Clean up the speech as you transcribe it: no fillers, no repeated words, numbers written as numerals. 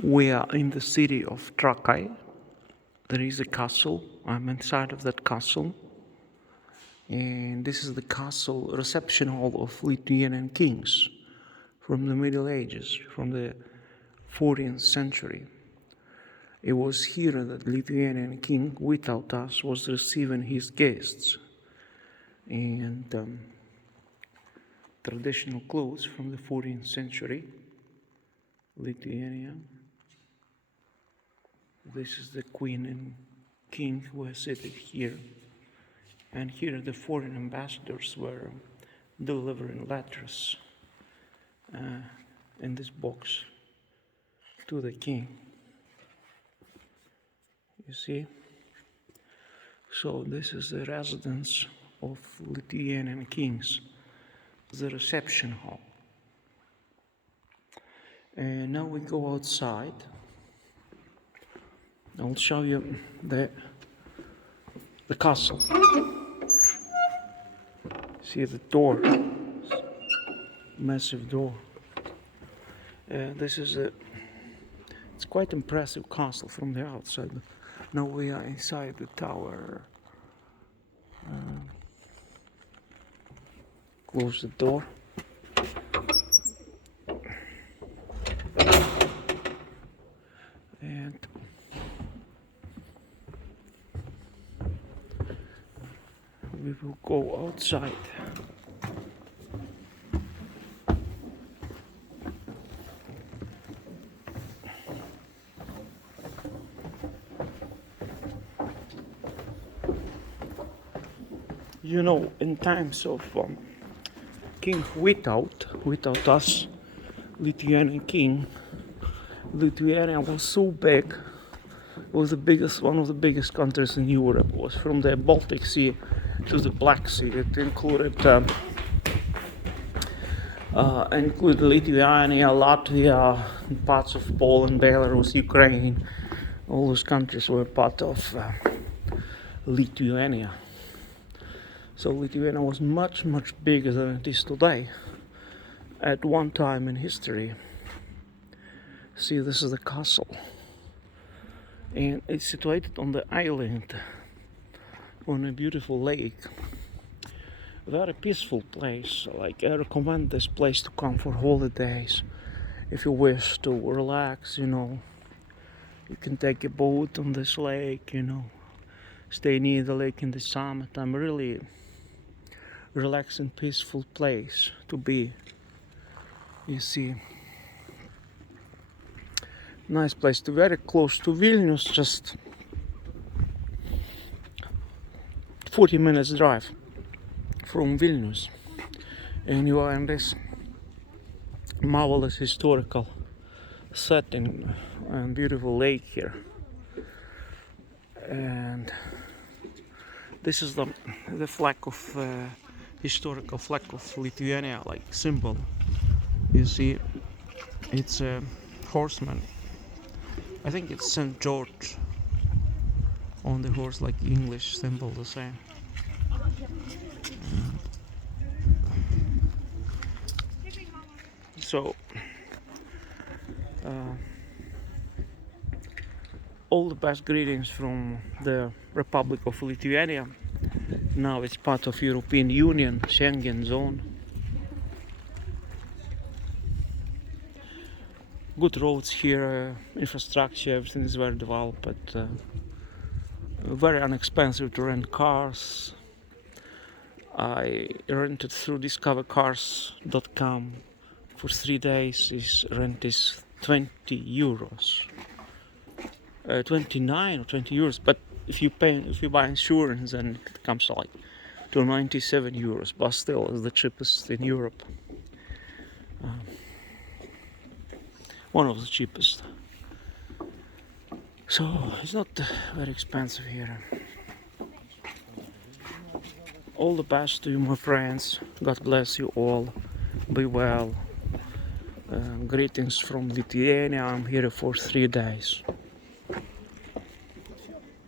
We are in the city of Trakai. There is a castle. I'm inside of that castle. And this is the castle reception hall of Lithuanian kings from the Middle Ages, from the 14th century. It was here that Lithuanian king Vytautas was receiving his guests. And traditional clothes from the 14th century, Lithuania. This is the queen and king who are seated here. And here the foreign ambassadors were delivering letters in this box to the king. You see? So this is the residence of Lithuanian kings, the reception hall. And now we go outside. I'll show you the castle. See the door, massive door. This is it's quite impressive castle from the outside. Now we are inside the tower. Close the door. And we will go outside. You know, in times of King Vytautas, Lithuanian king, Lithuania was so big. It was one of the biggest countries in Europe. It was from the Baltic Sea to the Black Sea. It included Lithuania, Latvia, parts of Poland, Belarus, Ukraine. All those countries were part of Lithuania. So Lithuania was much, much bigger than it is today at one time in history. See, this is the castle. And it's situated on the island, on a beautiful lake. A very peaceful place. Like, I recommend this place to come for holidays. If you wish to relax, you can take a boat on this lake, stay near the lake in the summertime. Really relaxing, peaceful place to be. You see, nice place to very close to Vilnius, just 40 minutes drive from Vilnius, and you are in this marvelous historical setting and beautiful lake here. And this is the flag of historical flag of Lithuania, like symbol. You see, it's a horseman. I think it's St. George on the horse, like English symbol, the same. So all the best greetings from the Republic of Lithuania. Now it's part of European Union, Schengen zone. Good roads here, infrastructure, everything is very developed, but very inexpensive to rent cars. I rented through discovercars.com for 3 days. His rent is 20 euros. 29 or 20 euros, but if you buy insurance, then it comes like to 97 euros, but still is the cheapest in Europe. One of the cheapest. So it's not very expensive here. All the best to you, my friends. God bless you all. Be well. Greetings from Lithuania. I'm here for 3 days.